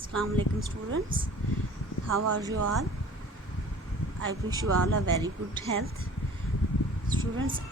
Assalamu alaikum students. How are you all? I wish you all a very good health. Students,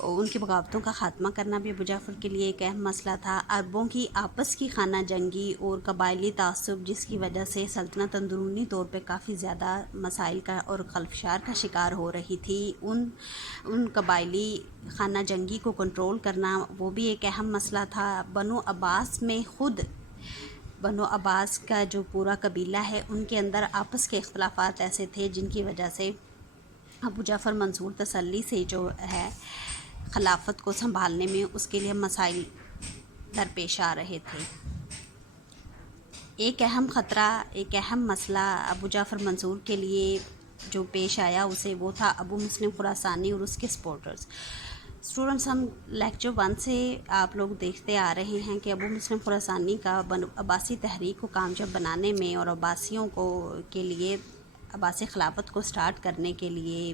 ان کی بغاوتوں کا خاتمہ کرنا بھی ابو جعفر کے لیے ایک اہم مسئلہ تھا۔ عربوں کی آپس کی خانہ جنگی اور قبائلی تعصب، جس کی وجہ سے سلطنت اندرونی طور پہ کافی زیادہ مسائل کا اور خلفشار کا شکار ہو رہی تھی، ان قبائلی خانہ جنگی کو کنٹرول کرنا وہ بھی ایک اہم مسئلہ تھا۔ بنو عباس کا جو پورا قبیلہ ہے، ان کے اندر آپس کے اختلافات ایسے تھے جن کی وجہ سے ابو جعفر منصور تسلی سے جو ہے خلافت کو سنبھالنے میں اس کے لیے مسائل درپیش آ رہے تھے۔ ایک اہم خطرہ، ایک اہم مسئلہ ابو جعفر منصور کے لیے جو پیش آیا وہ تھا ابو مسلم خراسانی اور اس کے سپورٹرز۔ اسٹوڈنٹس، ہم لیکچر 1 سے آپ لوگ دیکھتے آ رہے ہیں کہ ابو مسلم خراسانی کا عباسی تحریک کو کامیاب بنانے میں اور عباسیوں کے لیے عباسی خلافت کو سٹارٹ کرنے کے لیے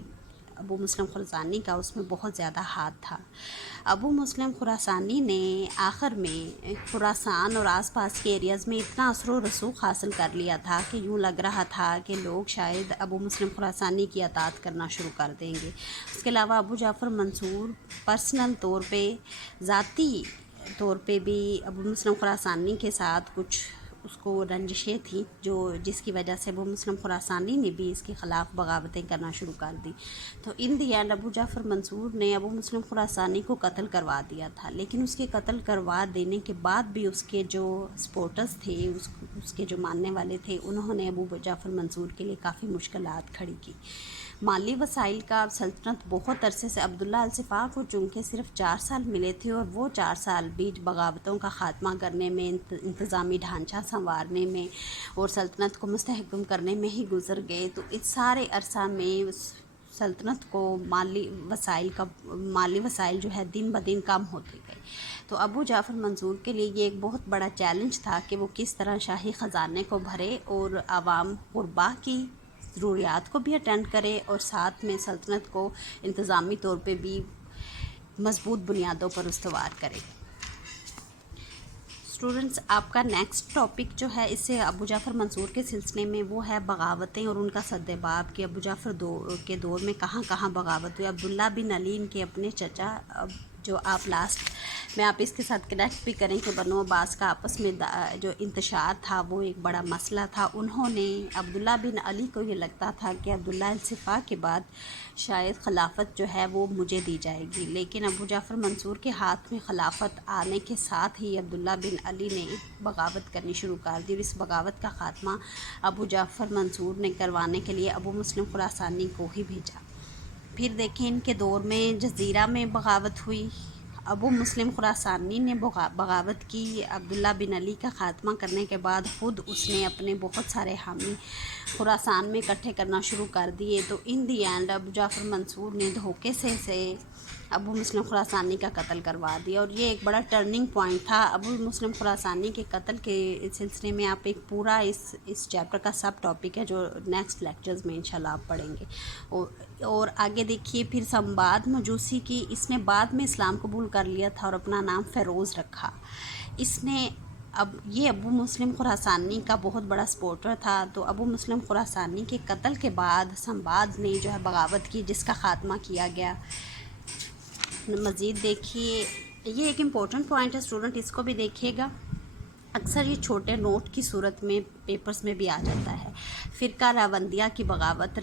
ابو مسلم خراسانی کا اس میں بہت زیادہ ہاتھ تھا۔ ابو مسلم خراسانی نے آخر میں خراسان اور آس پاس کے ایریاز میں اتنا اثر و رسوخ حاصل کر لیا تھا کہ یوں لگ رہا تھا کہ لوگ شاید ابو مسلم خراسانی کی اطاعت کرنا شروع کر دیں گے۔ اس کے علاوہ ابو جعفر منصور پرسنل طور پہ، ذاتی طور پہ بھی ابو مسلم خراسانی کے ساتھ کچھ اس کو رنجشیں تھیں، جس کی وجہ سے ابو مسلم خراسانی نے بھی اس کے خلاف بغاوتیں کرنا شروع کر دی۔ تو ان دی اینڈ ابو جعفر منصور نے ابو مسلم خراسانی کو قتل کروا دیا تھا، لیکن اس کے قتل کروا دینے کے بعد بھی اس کے جو سپورٹرز تھے، اس کے جو ماننے والے تھے، انہوں نے ابو جعفر منصور کے لیے کافی مشکلات کھڑی کی۔ مالی وسائل کا سلطنت بہت عرصے سے عبداللہ الصفا کو چونکہ صرف 4 سال ملے تھے، اور وہ 4 سال بھی بغاوتوں کا خاتمہ کرنے میں، انتظامی ڈھانچہ سنوارنے میں اور سلطنت کو مستحکم کرنے میں ہی گزر گئے۔ تو اس سارے عرصہ میں سلطنت کو مالی وسائل جو ہے دن بدن کم ہوتے گئے۔ تو ابو جعفر منصور کے لیے یہ ایک بہت بڑا چیلنج تھا کہ وہ کس طرح شاہی خزانے کو بھرے اور عوام غربا کی ضروریات کو بھی اٹینڈ کرے، اور ساتھ میں سلطنت کو انتظامی طور پہ بھی مضبوط بنیادوں پر استوار کرے۔ اسٹوڈنٹس، آپ کا نیکسٹ ٹاپک جو ہے اس سے ابو جعفر منصور کے سلسلے میں وہ ہے بغاوتیں اور ان کا سدباب، کہ ابو جعفر کے دور میں کہاں کہاں بغاوت ہوئی۔ عبداللہ بن علی ان کے اپنے چچا، جو آپ لاسٹ میں آپ اس کے ساتھ کنیکٹ بھی کریں کہ بنو عباس کا آپس میں جو انتشار تھا وہ ایک بڑا مسئلہ تھا۔ انہوں نے عبداللہ بن علی کو یہ لگتا تھا کہ عبداللہ الصفا کے بعد شاید خلافت جو ہے وہ مجھے دی جائے گی، لیکن ابو جعفر منصور کے ہاتھ میں خلافت آنے کے ساتھ ہی عبداللہ بن علی نے بغاوت کرنی شروع کر دی، اور اس بغاوت کا خاتمہ ابو جعفر منصور نے کروانے کے لیے ابو مسلم خراسانی کو ہی بھیجا۔ پھر دیکھیں ان کے دور میں جزیرہ میں بغاوت ہوئی۔ ابو مسلم خراسانی نے بغاوت کی۔ عبداللہ بن علی کا خاتمہ کرنے کے بعد خود اس نے اپنے بہت سارے حامی خراسان میں اکٹھے کرنا شروع کر دیے۔ تو ان دی اینڈ ابو جعفر منصور نے دھوکے سے ابو مسلم خراسانی کا قتل کروا دیا، اور یہ ایک بڑا ٹرننگ پوائنٹ تھا۔ ابو مسلم خراسانی کے قتل کے سلسلے میں آپ ایک پورا اس چیپٹر کا سب ٹاپک ہے جو نیکسٹ لیکچرز میں انشاءاللہ آپ پڑھیں گے۔ اور آگے دیکھیے پھر سمباد مجوسی کی، اس نے بعد میں اسلام قبول کر لیا تھا اور اپنا نام فیروز رکھا۔ اس نے یہ ابو مسلم خراسانی کا بہت بڑا سپورٹر تھا۔ تو ابو مسلم خراسانی کے قتل کے بعد سمباد نے جو ہے بغاوت کی، جس کا خاتمہ کیا گیا۔ مزید دیکھیے، یہ ایک امپورٹنٹ پوائنٹ ہے اسٹوڈنٹ، اس کو بھی دیکھیے گا۔ اکثر یہ چھوٹے نوٹ کی صورت میں پیپرز میں بھی آ جاتا ہے۔ فرقہ راوندیہ کی بغاوت۔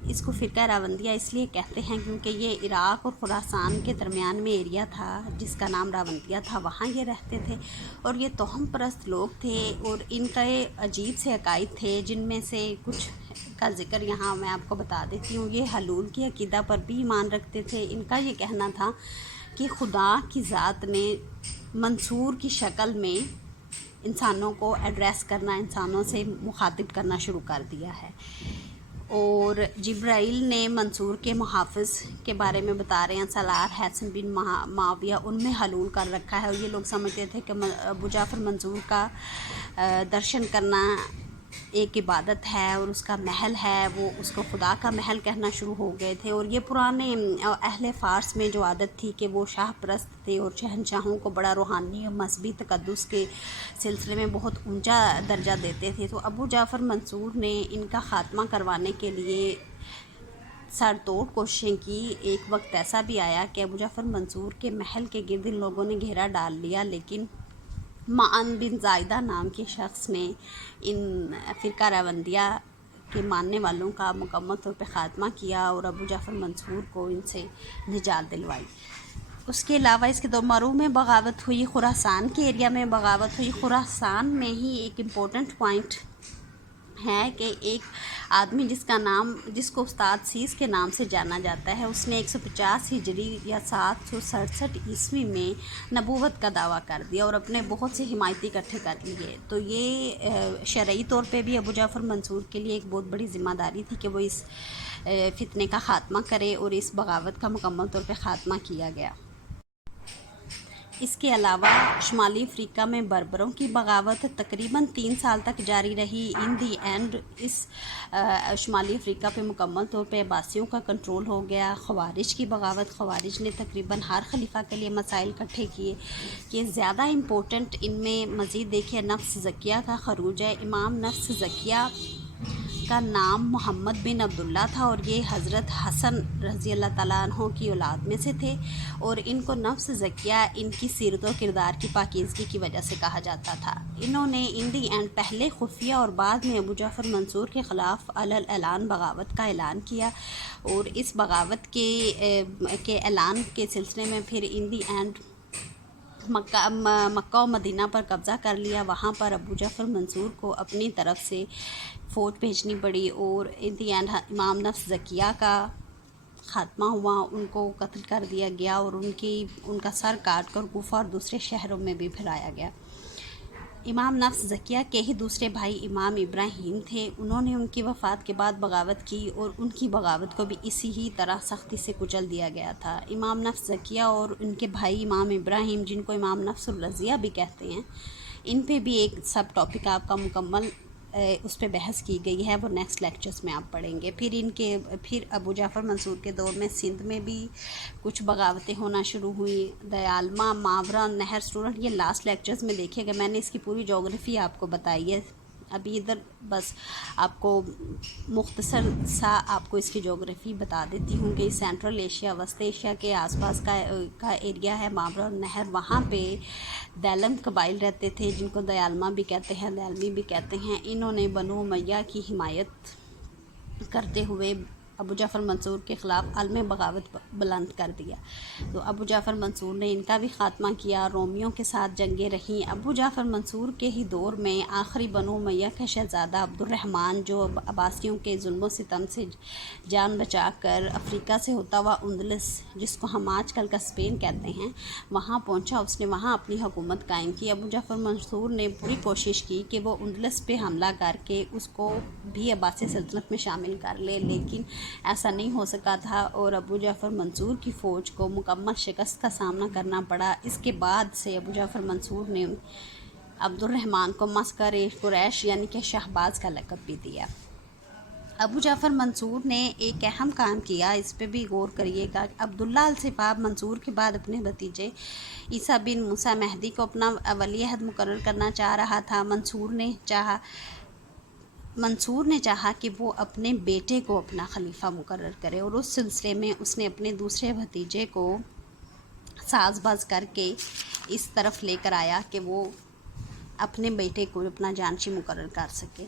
اس کو فرقہ راوندیہ اس لیے کہتے ہیں کیونکہ یہ عراق اور خراسان کے درمیان میں ایریا تھا جس کا نام راوندیہ تھا، وہاں یہ رہتے تھے، اور یہ توہم پرست لوگ تھے، اور ان کا عجیب سے عقائد تھے، جن میں سے کچھ کا ذکر یہاں میں آپ کو بتا دیتی ہوں۔ یہ حلول کی عقیدہ پر بھی ایمان رکھتے تھے۔ ان کا یہ کہنا تھا کہ خدا کی ذات نے منصور کی شکل میں انسانوں کو ایڈریس کرنا، انسانوں سے مخاطب کرنا شروع کر دیا ہے، اور جبرائیل نے منصور کے محافظ کے بارے میں بتا رہے ہیں، سالار حسن بن معاویہ، ان میں حلول کر رکھا ہے، اور یہ لوگ سمجھتے تھے کہ ابو جعفر منصور کا درشن کرنا ایک عبادت ہے اور اس کا محل ہے، وہ اس کو خدا کا محل کہنا شروع ہو گئے تھے۔ اور یہ پرانے اہل فارس میں جو عادت تھی کہ وہ شاہ پرست تھے اور شہنشاہوں کو بڑا روحانی اور مذہبی تقدس کے سلسلے میں بہت اونچا درجہ دیتے تھے۔ تو ابو جعفر منصور نے ان کا خاتمہ کروانے کے لیے سر توڑ کوششیں کی۔ ایک وقت ایسا بھی آیا کہ ابو جعفر منصور کے محل کے گرد ان لوگوں نے گھیرا ڈال لیا، لیکن معن بن زائدہ نام کے شخص نے ان فرقہ روندیہ کے ماننے والوں کا مکمل طور پہ خاتمہ کیا اور ابو جعفر منصور کو ان سے نجات دلوائی۔ اس کے علاوہ اس کے دو مرو میں بغاوت ہوئی، خراسان کے ایریا میں بغاوت ہوئی۔ خراسان میں ہی ایک امپورٹنٹ پوائنٹ ہے کہ ایک آدمی جس کو استاد سیس کے نام سے جانا جاتا ہے، اس نے 150 ہجری یا 767 عیسوی میں نبوت کا دعویٰ کر دیا اور اپنے بہت سے حمایتی اکٹھے کر لیے۔ تو یہ شرعی طور پہ بھی ابو جعفر منصور کے لیے ایک بہت بڑی ذمہ داری تھی کہ وہ اس فتنے کا خاتمہ کرے، اور اس بغاوت کا مکمل طور پہ خاتمہ کیا گیا۔ اس کے علاوہ شمالی افریقہ میں بربروں کی بغاوت تقریباً 3 سال تک جاری رہی۔ ان دی اینڈ اس شمالی افریقہ پہ مکمل طور پہ عباسیوں کا کنٹرول ہو گیا۔ خوارج کی بغاوت، خوارج نے تقریباً ہر خلیفہ کے لیے مسائل اکٹھے کیے کہ زیادہ امپورٹنٹ ان میں مزید دیکھیں نفس زکیہ کا خروج ہے۔ امام نفس زکیہ کا نام محمد بن عبداللہ تھا اور یہ حضرت حسن رضی اللہ تعالیٰ عنہ کی اولاد میں سے تھے، اور ان کو نفس زکیہ ان کی سیرت و کردار کی پاکیزگی کی وجہ سے کہا جاتا تھا۔ انہوں نے ان دی اینڈ پہلے خفیہ اور بعد میں ابو جعفر منصور کے خلاف اعلان بغاوت کا اعلان کیا، اور اس بغاوت کے اعلان کے سلسلے میں پھر ان دی اینڈ مکہ و مدینہ پر قبضہ کر لیا۔ وہاں پر ابو جعفر منصور کو اپنی طرف سے فوج بھیجنی پڑی، اور ان دی اینڈ امام نفس زکیہ کا خاتمہ ہوا، ان کو قتل کر دیا گیا اور ان کا سر کاٹ کر کوفہ اور دوسرے شہروں میں بھی پھیلایا گیا۔ امام نفس زکیہ کے ہی دوسرے بھائی امام ابراہیم تھے، انہوں نے ان کی وفات کے بعد بغاوت کی، اور ان کی بغاوت کو بھی اسی ہی طرح سختی سے کچل دیا گیا تھا۔ امام نفس زکیہ اور ان کے بھائی امام ابراہیم، جن کو امام نفس الرضیہ بھی کہتے ہیں، ان پہ بھی ایک سب ٹاپک آپ کا مکمل اس پہ بحث کی گئی ہے، وہ نیکسٹ لیکچرز میں آپ پڑھیں گے۔ پھر ابو جعفر منصور کے دور میں سندھ میں بھی کچھ بغاوتیں ہونا شروع ہوئیں۔ دیالما، ماورا نہر، اسٹوڈنٹ یہ لاسٹ لیکچرز میں دیکھیے گا، میں نے اس کی پوری جغرافی آپ کو بتائی ہے۔ ابھی ادھر بس آپ کو مختصر سا آپ کو اس کی جغرافی بتا دیتی ہوں کہ سینٹرل ایشیا، وسط ایشیا کے آس پاس کا ایریا ہے ماورا نہر، وہاں پہ دیلم قبائل رہتے تھے، جن کو دیالما بھی کہتے ہیں، دیلمی بھی کہتے ہیں۔ انہوں نے بنو امیہ کی حمایت کرتے ہوئے ابو جعفر منصور کے خلاف علم بغاوت بلند کر دیا، تو ابو جعفر منصور نے ان کا بھی خاتمہ کیا۔ رومیوں کے ساتھ جنگیں رہیں۔ ابو جعفر منصور کے ہی دور میں آخری بنو امیہ کا شہزادہ عبد الرحمن، جو عباسیوں کے ظلم و ستم سے جان بچا کر افریقہ سے ہوتا ہوا اندلس، جس کو ہم آج کل کا اسپین کہتے ہیں، وہاں پہنچا۔ اس نے وہاں اپنی حکومت قائم کی۔ ابو جعفر منصور نے پوری کوشش کی کہ وہ اندلس پہ حملہ کر کے اس کو بھی عباسی سلطنت میں شامل کر لے، لیکن ایسا نہیں ہو سکا تھا، اور ابو جعفر منصور کی فوج کو مکمل شکست کا سامنا کرنا پڑا۔ اس کے بعد سے ابو جعفر منصور نے عبد الرحمن کو مسکر قریش یعنی کہ شہباز کا لقب بھی دیا۔ ابو جعفر منصور نے ایک اہم کام کیا، اس پہ بھی غور کریے گا۔ عبداللہ الصفاب منصور کے بعد اپنے بھتیجے عیسیٰ بن موسیٰ مہدی کو اپنا ولی عہد مقرر کرنا چاہ رہا تھا۔ منصور نے چاہا کہ وہ اپنے بیٹے کو اپنا خلیفہ مقرر کرے، اور اس سلسلے میں اس نے اپنے دوسرے بھتیجے کو ساز باز کر کے اس طرف لے کر آیا کہ وہ اپنے بیٹے کو اپنا جانشین مقرر کر سکے۔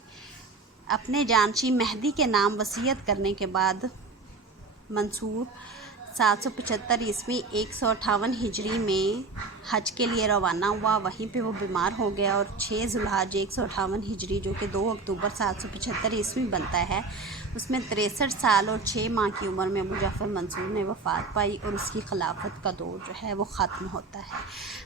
اپنے جانشین مہدی کے نام وصیت کرنے کے بعد منصور 775 عیسوی 158 ہجری میں حج کے لیے روانہ ہوا۔ وہیں پہ وہ بیمار ہو گیا، اور 6 ذوالحج 158 ہجری جو کہ 2 اکتوبر 775 عیسوی بنتا ہے، اس میں 63 سال اور 6 ماہ کی عمر میں ابو جعفر منصور نے وفات پائی، اور اس کی خلافت کا دور جو ہے وہ ختم ہوتا ہے۔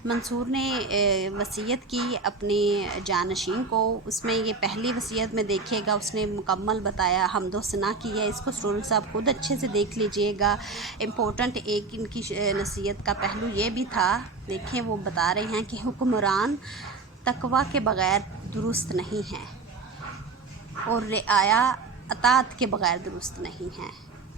منصور نے وصیت کی اپنے جانشین کو، اس میں یہ پہلی وصیت میں دیکھیے گا اس نے مکمل بتایا، حمد و ثنا کی ہے۔ اس کو اسٹوڈنٹس آپ خود اچھے سے دیکھ لیجئے گا۔ امپورٹنٹ ایک ان کی نصیحت کا پہلو یہ بھی تھا، دیکھیں وہ بتا رہے ہیں کہ حکمران تقوی کے بغیر درست نہیں ہیں، اور رعایا اطاعت کے بغیر درست نہیں ہیں۔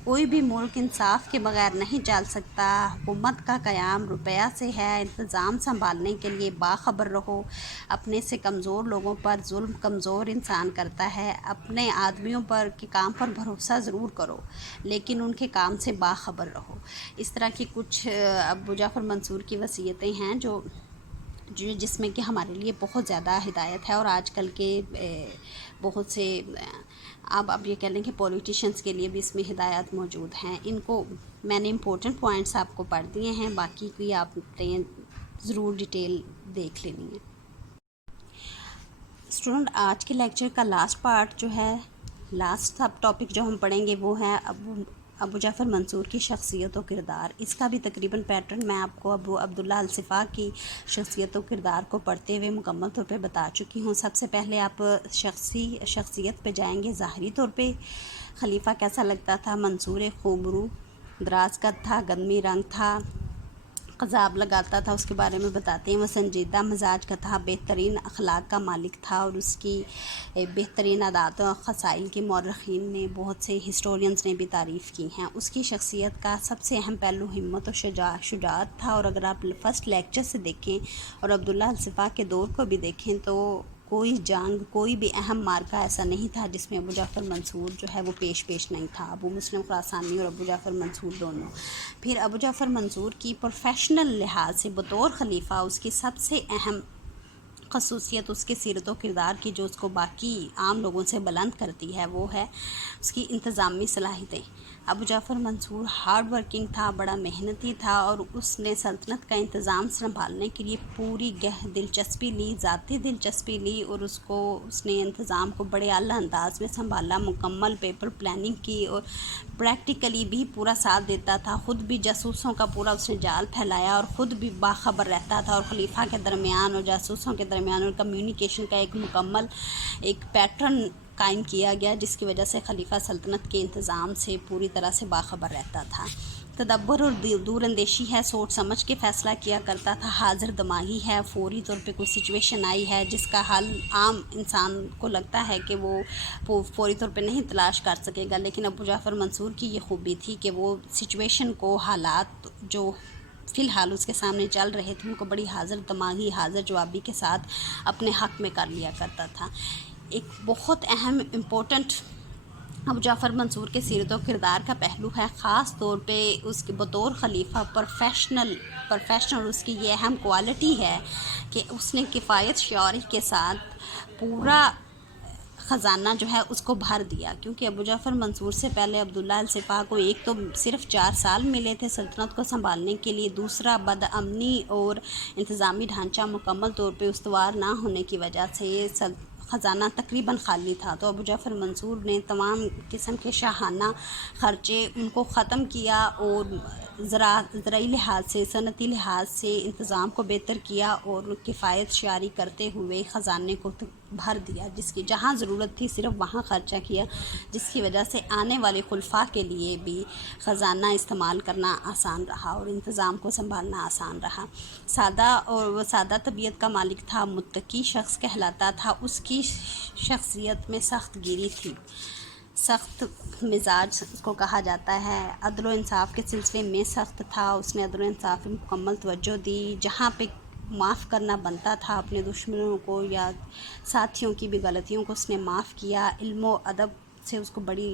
کوئی بھی ملک انصاف کے بغیر نہیں چل سکتا۔ حکومت کا قیام روپیہ سے ہے۔ انتظام سنبھالنے کے لیے باخبر رہو۔ اپنے سے کمزور لوگوں پر ظلم کمزور انسان کرتا ہے۔ اپنے آدمیوں پر کے کام پر بھروسہ ضرور کرو لیکن ان کے کام سے باخبر رہو۔ اس طرح کی کچھ ابو جعفر منصور کی وصیتیں ہیں جو جس میں کہ ہمارے لیے بہت زیادہ ہدایت ہے، اور آج کل کے بہت سے اب یہ کہہ لیں کہ پولیٹیشنز کے لیے بھی اس میں ہدایات موجود ہیں۔ ان کو میں نے امپورٹنٹ پوائنٹس آپ کو پڑھ دیے ہیں، باقی کوئی آپ نے ضرور ڈیٹیل دیکھ لینی ہے۔ اسٹوڈنٹ، آج کے لیکچر کا لاسٹ پارٹ جو ہے، لاسٹ سب ٹاپک جو ہم پڑھیں گے وہ ہے ابو جعفر منصور کی شخصیت و کردار۔ اس کا بھی تقریباً پیٹرن میں آپ کو ابو عبداللہ الصفا کی شخصیت و کردار کو پڑھتے ہوئے مکمل طور پہ بتا چکی ہوں۔ سب سے پہلے آپ شخصیت پہ جائیں گے۔ ظاہری طور پہ خلیفہ کیسا لگتا تھا؟ منصور خوبرو، دراز قد تھا، گندمی رنگ تھا، قذاب لگاتا تھا، اس کے بارے میں بتاتے ہیں۔ وہ سنجیدہ مزاج کا تھا، بہترین اخلاق کا مالک تھا، اور اس کی بہترین عادات و خصائل کی مورخین نے، بہت سے ہسٹورینز نے بھی تعریف کی ہیں۔ اس کی شخصیت کا سب سے اہم پہلو ہمت و شجاعت تھا، اور اگر آپ فرسٹ لیکچر سے دیکھیں اور عبداللہ الصفا کے دور کو بھی دیکھیں تو کوئی جنگ، کوئی بھی اہم مارکہ ایسا نہیں تھا جس میں ابو جعفر منصور جو ہے وہ پیش نہیں تھا۔ ابو مسلم خراسانی اور ابو جعفر منصور دونوں۔ پھر ابو جعفر منصور کی پروفیشنل لحاظ سے بطور خلیفہ اس کی سب سے اہم خصوصیت اس کے سیرت و کردار کی جو اس کو باقی عام لوگوں سے بلند کرتی ہے وہ ہے اس کی انتظامی صلاحیتیں۔ ابو جعفر منصور ہارڈ ورکنگ تھا، بڑا محنتی تھا، اور اس نے سلطنت کا انتظام سنبھالنے کے لیے پوری دلچسپی لی، ذاتی دلچسپی لی، اور اس نے انتظام کو بڑے اعلیٰ انداز میں سنبھالا، مکمل پیپر پلاننگ کی، اور پریکٹیکلی بھی پورا ساتھ دیتا تھا۔ خود بھی جاسوسوں کا پورا اس نے جال پھیلایا اور خود بھی باخبر رہتا تھا، اور خلیفہ کے درمیان اور جاسوسوں کے درمیان اور کمیونیکیشن کا ایک مکمل پیٹرن قائم کیا گیا، جس کی وجہ سے خلیفہ سلطنت کے انتظام سے پوری طرح سے باخبر رہتا تھا۔ تدبر اور دور اندیشی ہے، سوچ سمجھ کے فیصلہ کیا کرتا تھا، حاضر دماغی ہے، فوری طور پہ کوئی سچویشن آئی ہے جس کا حل عام انسان کو لگتا ہے کہ وہ فوری طور پہ نہیں تلاش کر سکے گا، لیکن ابو جعفر منصور کی یہ خوبی تھی کہ وہ سچویشن کو، حالات جو فی الحال اس کے سامنے چل رہے تھے ان کو بڑی حاضر دماغی، حاضر جوابی کے ساتھ اپنے حق میں کر لیا کرتا تھا۔ ایک بہت اہم امپورٹنٹ ابو جعفر منصور کے سیرت و کردار کا پہلو ہے، خاص طور پہ اس کے بطور خلیفہ پروفیشنل اس کی یہ اہم کوالٹی ہے کہ اس نے کفایت شعاری کے ساتھ پورا خزانہ جو ہے اس کو بھر دیا، کیونکہ ابو جعفر منصور سے پہلے عبداللہ الصفا کو ایک تو صرف 4 سال ملے تھے سلطنت کو سنبھالنے کے لیے، دوسرا بدامنی اور انتظامی ڈھانچہ مکمل طور پہ استوار نہ ہونے کی وجہ سے خزانہ تقریباً خالی تھا، تو ابو جعفر منصور نے تمام قسم کے شاہانہ خرچے ان کو ختم کیا اور زرعی لحاظ سے، صنعتی لحاظ سے انتظام کو بہتر کیا، اور کفایت شعاری کرتے ہوئے خزانے کو بھر دیا، جس کی جہاں ضرورت تھی صرف وہاں خرچہ کیا، جس کی وجہ سے آنے والے خلفاء کے لیے بھی خزانہ استعمال کرنا آسان رہا اور انتظام کو سنبھالنا آسان رہا۔ وہ سادہ طبیعت کا مالک تھا، متقی شخص کہلاتا تھا، اس کی شخصیت میں سخت گیری تھی، سخت مزاج کو کہا جاتا ہے، عدل و انصاف کے سلسلے میں سخت تھا، اس نے عدل و انصاف کی مکمل توجہ دی، جہاں پہ معاف کرنا بنتا تھا اپنے دشمنوں کو یا ساتھیوں کی بھی غلطیوں کو اس نے معاف کیا۔ علم و ادب سے اس کو بڑی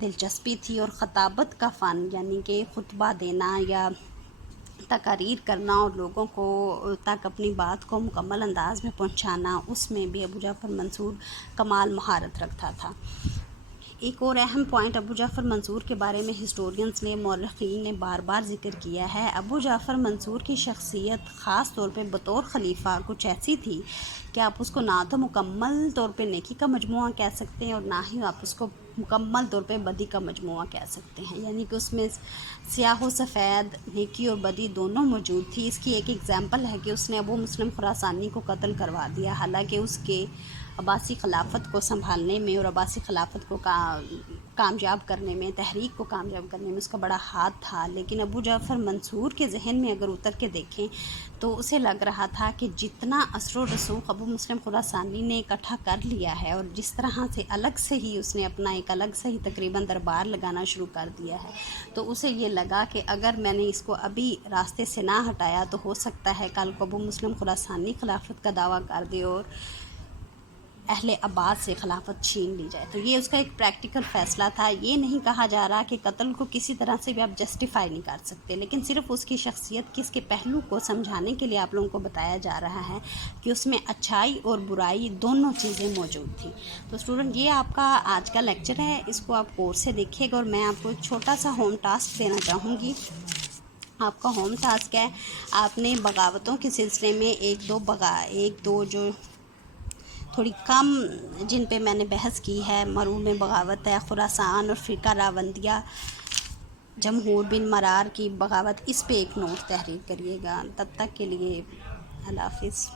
دلچسپی تھی، اور خطابت کا فن یعنی کہ خطبہ دینا یا تقاریر کرنا اور لوگوں کو تک اپنی بات کو مکمل انداز میں پہنچانا، اس میں بھی ابو جعفر منصور کمال مہارت رکھتا تھا۔ ایک اور اہم پوائنٹ ابو جعفر منصور کے بارے میں ہسٹورینز نے، مورخین نے بار بار ذکر کیا ہے، ابو جعفر منصور کی شخصیت خاص طور پہ بطور خلیفہ کچھ ایسی تھی کہ آپ اس کو نہ تو مکمل طور پہ نیکی کا مجموعہ کہہ سکتے ہیں اور نہ ہی آپ اس کو مکمل طور پہ بدی کا مجموعہ کہہ سکتے ہیں، یعنی کہ اس میں سیاہ و سفید، نیکی اور بدی دونوں موجود تھی۔ اس کی ایک ایگزامپل ہے کہ اس نے ابو مسلم خراسانی کو قتل کروا دیا، حالانکہ اس کے عباسی خلافت کو سنبھالنے میں اور عباسی خلافت کو کامیاب کرنے میں، تحریک کو کامیاب کرنے میں اس کا بڑا ہاتھ تھا، لیکن ابو جعفر منصور کے ذہن میں اگر اتر کے دیکھیں تو اسے لگ رہا تھا کہ جتنا اثر و رسوخ ابو مسلم خراسانی نے اکٹھا کر لیا ہے اور جس طرح سے الگ سے ہی اس نے اپنا ایک الگ سے ہی تقریباً دربار لگانا شروع کر دیا ہے، تو اسے یہ لگا کہ اگر میں نے اس کو ابھی راستے سے نہ ہٹایا تو ہو سکتا ہے کل کو ابو مسلم خراسانی خلافت کا دعویٰ کر دے اور اہل عباس سے خلافت چھین لی جائے۔ تو یہ اس کا ایک پریکٹیکل فیصلہ تھا۔ یہ نہیں کہا جا رہا کہ قتل کو کسی طرح سے بھی آپ جسٹیفائی نہیں کر سکتے، لیکن صرف اس کی شخصیت کی، اس کے پہلو کو سمجھانے کے لیے آپ لوگوں کو بتایا جا رہا ہے کہ اس میں اچھائی اور برائی دونوں چیزیں موجود تھیں۔ تو اسٹوڈنٹ، یہ آپ کا آج کا لیکچر ہے، اس کو آپ غور سے دیکھیے گا، اور میں آپ کو ایک چھوٹا سا ہوم ٹاسک دینا چاہوں گی۔ آپ کا ہوم ٹاسک ہے، آپ نے بغاوتوں کے سلسلے میں ایک دو جو تھوڑی کم جن پہ میں نے بحث کی ہے، مرون بغاوت ہے، خراسان اور فرقہ راوندیہ، جمہور بن مرار کی بغاوت، اس پہ ایک نوٹ تحریر کریے گا۔ تب تک کے لیے اللہ حافظ۔